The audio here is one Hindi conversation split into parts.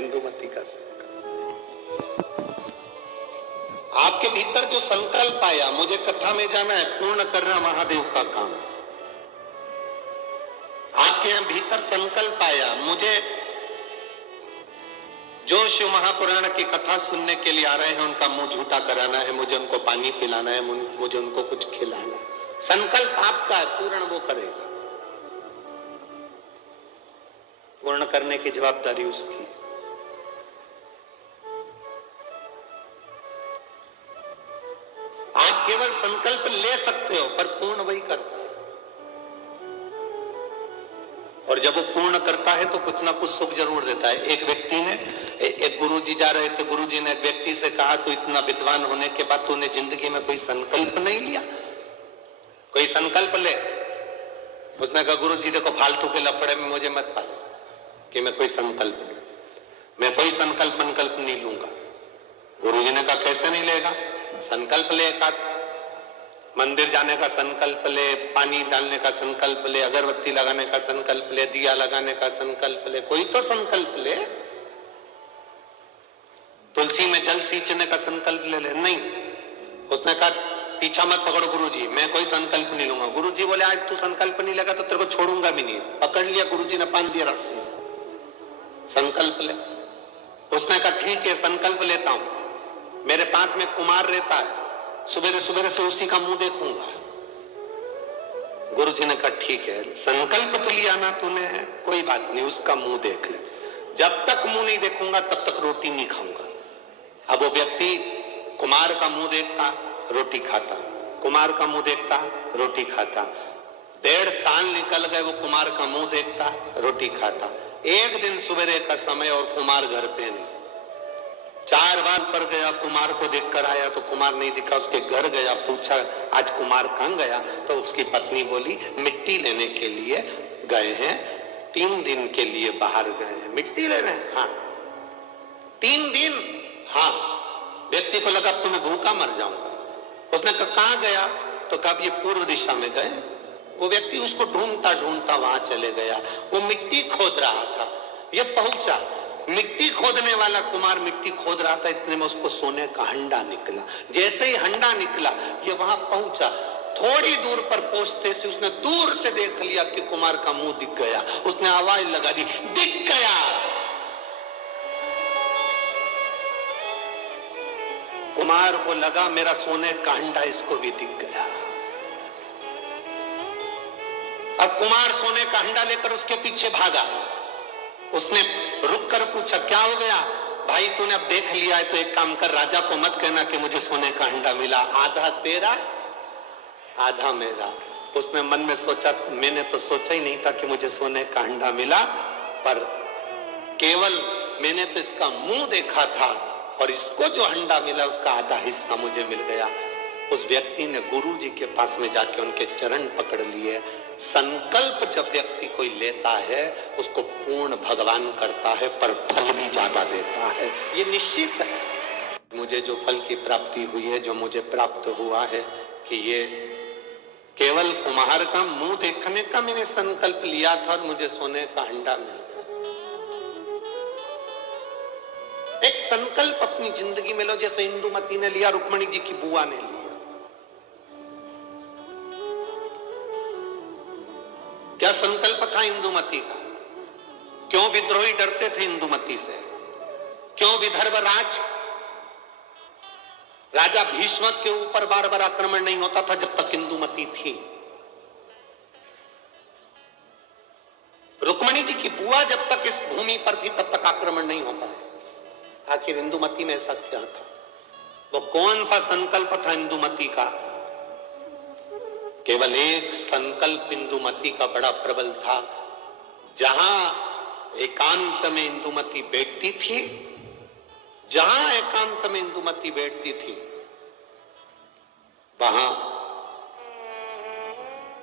इंदुमती का संकल्प। आपके भीतर जो संकल्प आया, मुझे कथा में जाना है, पूर्ण करना महादेव का काम है। आपके भीतर संकल्प आया, मुझे जो शिव महापुराण की कथा सुनने के लिए आ रहे हैं उनका मुंह झूठा कराना है, मुझे उनको पानी पिलाना है, मुझे उनको कुछ खिलाना है। संकल्प आपका है, पूर्ण वो करेगा। पूर्ण करने की जवाबदारी उसकी है। आप केवल संकल्प ले सकते हो, पर पूर्ण वही करता है। और जब वो पूर्ण करता है तो कुछ ना कुछ सुख जरूर देता है। एक व्यक्ति ने, एक गुरुजी जा रहे थे, गुरुजी ने एक व्यक्ति से कहा, तू इतना विद्वान होने के बाद तूने जिंदगी में कोई संकल्प नहीं लिया, कोई संकल्प ले। उसने कहा, गुरुजी देखो फालतू के लफड़े में मुझे मत पालो कि मैं कोई संकल्प लूं, मैं कोई संकल्प नहीं लूंगा। गुरुजी ने कहा, कैसे नहीं लेगा? संकल्प ले, एक मंदिर जाने का संकल्प ले, पानी डालने का संकल्प ले, अगरबत्ती लगाने का संकल्प ले, दिया लगाने का संकल्प ले, कोई तो संकल्प ले। तुलसी में जल सींचने का संकल्प ले ले। नहीं, उसने कहा, पीछा मत पकड़ो गुरुजी, मैं कोई संकल्प नहीं लूंगा। गुरुजी बोले, आज तू संकल्प नहीं लेगा तो तेरे को छोड़ूंगा भी नहीं। पकड़ लिया गुरुजी ने, बांध दिया रस्सी से। संकल्प ले। उसने कहा, ठीक है संकल्प लेता हूं। मेरे पास में कुमार रहता है, सुबेरे सुबेरे से उसी का मुंह देखूंगा। गुरुजी ने कहा, ठीक है, संकल्प तो लिया ना तूने, कोई बात नहीं, उसका मुंह देख ले। जब तक मुंह नहीं देखूंगा तब तक रोटी नहीं खाऊंगा। अब वो व्यक्ति कुमार का मुंह देखता, रोटी खाता, कुमार का मुंह देखता, रोटी खाता। 1.5 साल निकल गए, वो कुमार का मुंह देखता, रोटी खाता। एक दिन सुबेरे का समय और कुमार घर पे नहीं। 4 बार पर गया, कुमार को देखकर आया तो कुमार नहीं दिखा। उसके घर गया, पूछा आज कुमार कहां गया? तो उसकी पत्नी बोली, मिट्टी लेने के लिए गए हैं, 3 दिन के लिए बाहर गए हैं। मिट्टी ले रहे हैं? हाँ। 3 दिन? हाँ। व्यक्ति को लगा, अब तो मैं भूखा मर जाऊंगा। उसने कहा, कहां गया? तो कहा, ये पूर्व दिशा में गए। वो व्यक्ति उसको ढूंढता ढूंढता वहां चले गया। वो मिट्टी खोद रहा था, ये पहुंचा। मिट्टी खोदने वाला कुमार मिट्टी खोद रहा था, इतने में उसको सोने का हंडा निकला। जैसे ही हंडा निकला, ये वहां पहुंचा। थोड़ी दूर पर पहुंचते से उसने दूर से देख लिया कि कुमार का मुंह दिख गया। उसने आवाज लगा दी, दिख गया। कुमार को लगा, मेरा सोने का हंडा इसको भी दिख गया। अब कुमार सोने का हंडा लेकर उसके पीछे भागा। उसने रुक कर पूछा, क्या हो गया? भाई तूने अब देख लिया है तो एक काम कर, राजा को मत कहना कि मुझे सोने का हंडा मिला, आधा तेरा आधा मेरा। उसने मन में सोचा, मैंने तो सोचा ही नहीं था कि मुझे सोने का हंडा मिला, पर केवल मैंने तो इसका मुंह देखा था और इसको जो हंडा मिला उसका आधा हिस्सा मुझे मिल गया। उस व्यक्ति ने गुरु जी के पास में जाके उनके चरण पकड़ लिए। संकल्प जब व्यक्ति कोई लेता है उसको पूर्ण भगवान करता है, पर फल भी ज्यादा देता है, ये निश्चित है। मुझे जो फल की प्राप्ति हुई है, जो मुझे प्राप्त हुआ है, कि ये केवल कुम्हार का मुंह देखने का मैंने संकल्प लिया था और मुझे सोने का हंडा मिला। एक संकल्प अपनी जिंदगी में लो, जैसे इंदुमती ने लिया, रुक्मणी जी की बुआ ने लिया। क्या संकल्प था इंदुमती का? क्यों विद्रोही डरते थे इंदुमती से? क्यों विदर्भ राजा भीष्म के ऊपर बार बार आक्रमण नहीं होता था जब तक इंदुमती थी? रुक्मणी जी की बुआ जब तक इस भूमि पर थी तब तक आक्रमण नहीं होता है। आखिर इंदुमती में ऐसा क्या था? वो कौन सा संकल्प था इंदुमती का? केवल एक संकल्प इंदुमती का बड़ा प्रबल था। जहां एकांत में इंदुमती बैठती थी, जहां एकांत में इंदुमती बैठती थी, वहां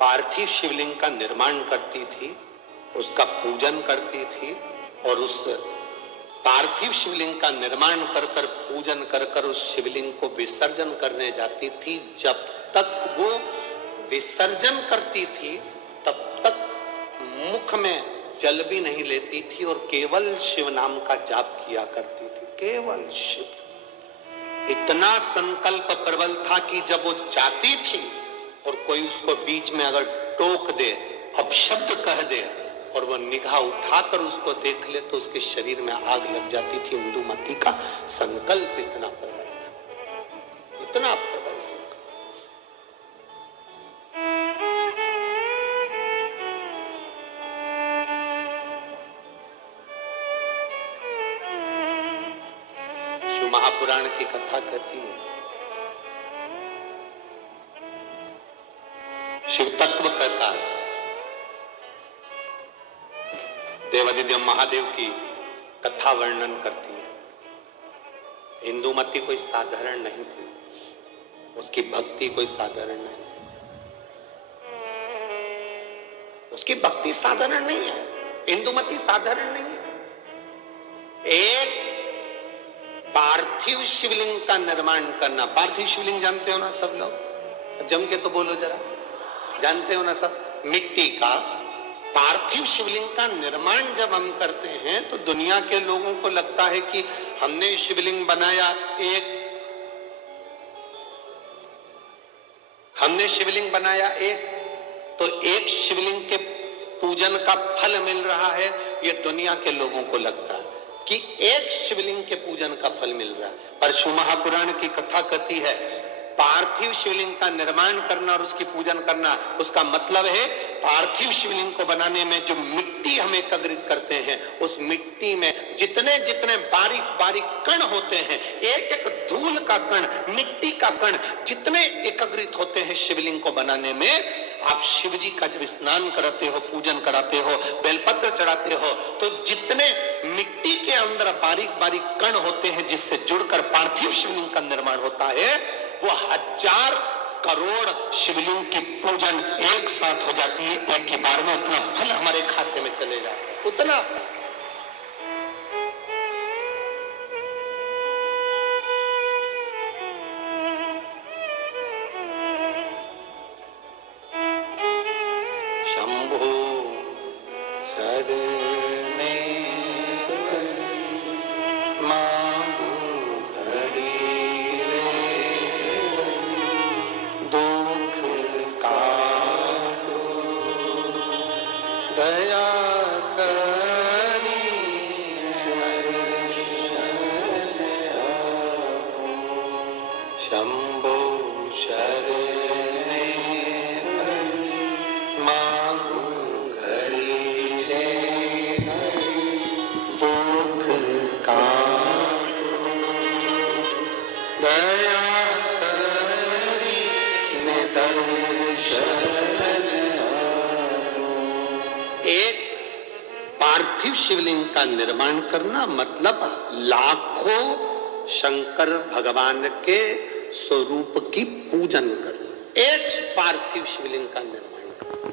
पार्थिव शिवलिंग का निर्माण करती थी, उसका पूजन करती थी, और उस पार्थिव शिवलिंग का निर्माण कर कर पूजन कर कर उस शिवलिंग को विसर्जन करने जाती थी। जब तक वो विसर्जन करती थी तब तक मुख में जल भी नहीं लेती थी और केवल शिव नाम का जाप किया करती थी, केवल शिव। इतना संकल्प प्रबल था कि जब वो जाती थी और कोई उसको बीच में अगर टोक दे, अपशब्द कह दे और वो निगाह उठाकर उसको देख ले तो उसके शरीर में आग लग जाती थी। इंदुमती का संकल्प इतना प्रबल था, इतना प्रबल संकल्प। शिव महापुराण की कथा कहती है, शिव तत्व कहता है, देवादिदेव महादेव की कथा वर्णन करती है। इंदुमती कोई साधारण नहीं थी, उसकी भक्ति कोई साधारण नहीं, उसकी भक्ति साधारण नहीं है। इंदुमती साधारण नहीं है। एक पार्थिव शिवलिंग का निर्माण करना, पार्थिव शिवलिंग जानते हो ना सब लोग, जम के तो बोलो जरा, जानते हो ना सब, मिट्टी का पार्थिव शिवलिंग का निर्माण जब हम करते हैं तो दुनिया के लोगों को लगता है कि हमने शिवलिंग बनाया, हमने शिवलिंग बनाया एक, तो एक शिवलिंग के पूजन का फल मिल रहा है। ये दुनिया के लोगों को लगता है कि एक शिवलिंग के पूजन का फल मिल रहा है, पर शिव महापुराण की कथा कहती है पार्थिव शिवलिंग का निर्माण करना और उसकी पूजन करना, उसका मतलब है पार्थिव शिवलिंग को बनाने में जो मिट्टी हम एकत्रित करते हैं, उस मिट्टी में जितने जितने बारीक बारीक कण होते हैं, एक एक धूल का कण, मिट्टी का कण जितने एकत्रित होते हैं शिवलिंग को बनाने में, आप शिव जी का जब स्नान कराते हो, पूजन कराते हो, बेलपत्र चढ़ाते हो, तो जितने मिट्टी के अंदर बारीक बारीक कण होते हैं जिससे जुड़कर पार्थिव शिवलिंग का निर्माण होता है, वो 1000 करोड़ शिवलिंग की पूजन एक साथ हो जाती है एक ही बार में। उतना फल हमारे खाते में चले जाता है, उतना। शंभो शरणे मांगू घड़ी दया करी शंभो शरणे मांगू घड़ी रे दुख काटो दया करी दर्शन। एक पार्थिव शिवलिंग का निर्माण करना मतलब लाखों शंकर भगवान के स्वरूप की पूजन करना, एक पार्थिव शिवलिंग का निर्माण करना।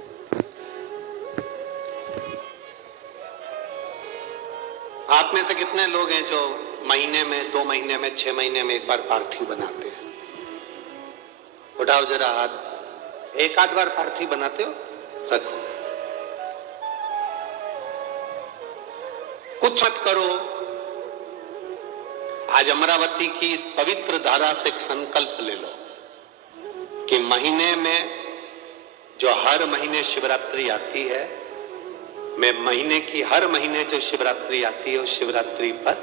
आप में से कितने लोग हैं जो महीने में, 2 महीने में, 6 महीने में एक बार पार्थिव बनाते हैं? उठाओ जरा हाथ। एक आध बार पार्थिव बनाते हो? रखो। कुछ मत करो। आज अमरावती की इस पवित्र धारा से एक संकल्प ले लो कि महीने में जो हर महीने शिवरात्रि आती है, मैं महीने की हर महीने जो शिवरात्रि आती है उस शिवरात्रि पर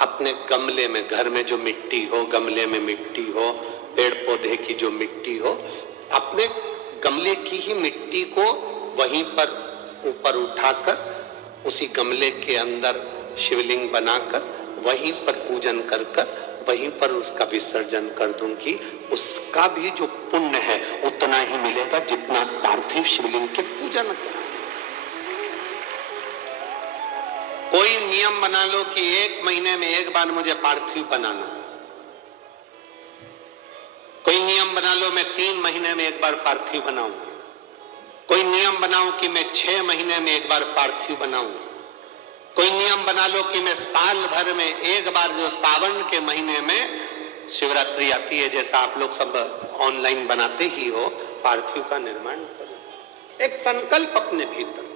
अपने गमले में, घर में जो मिट्टी हो, गमले में मिट्टी हो, पेड़ पौधे की जो मिट्टी हो, अपने गमले की ही मिट्टी को वहीं पर ऊपर उठाकर उसी गमले के अंदर शिवलिंग बनाकर वहीं पर पूजन कर वहीं पर उसका विसर्जन कर दूंगी। उसका भी जो पुण्य है उतना ही मिलेगा जितना पार्थिव शिवलिंग के पूजन का। कोई नियम बना लो कि 1 महीने में एक बार मुझे पार्थिव बनाना। कोई नियम बना लो मैं 3 महीने में एक बार पार्थिव बनाऊंगा। कोई नियम बनाओ कि मैं 6 महीने में एक बार पार्थिव बनाऊंगा। कोई नियम बना लो कि मैं साल भर में एक बार, जो सावन के महीने में शिवरात्रि आती है, जैसा आप लोग सब ऑनलाइन बनाते ही हो, पार्थिव का निर्माण करो। एक संकल्प अपने भीतर।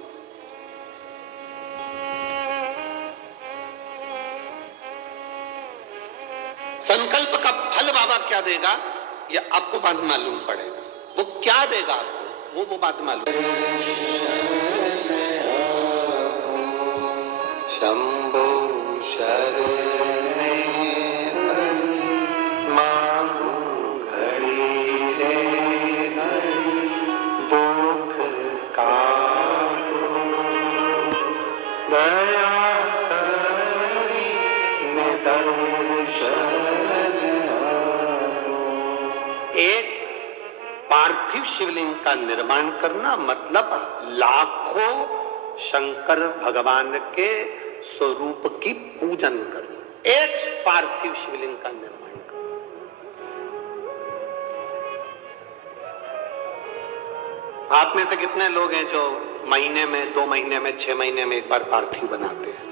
संकल्प का फल बाबा क्या देगा ये आपको बाद में मालूम पड़ेगा। वो क्या देगा आपको वो बात मालूम। शंभो शरणे मांगू घड़ी रे घड़ी दुख काटो दया करी निदर्शन। एक पार्थिव शिवलिंग का निर्माण करना मतलब लाखों शंकर भगवान के स्वरूप की पूजन करना। एक पार्थिव शिवलिंग का निर्माण करना। आप में से कितने लोग हैं जो महीने में 2 महीने में 6 महीने में एक बार पार्थिव बनाते हैं?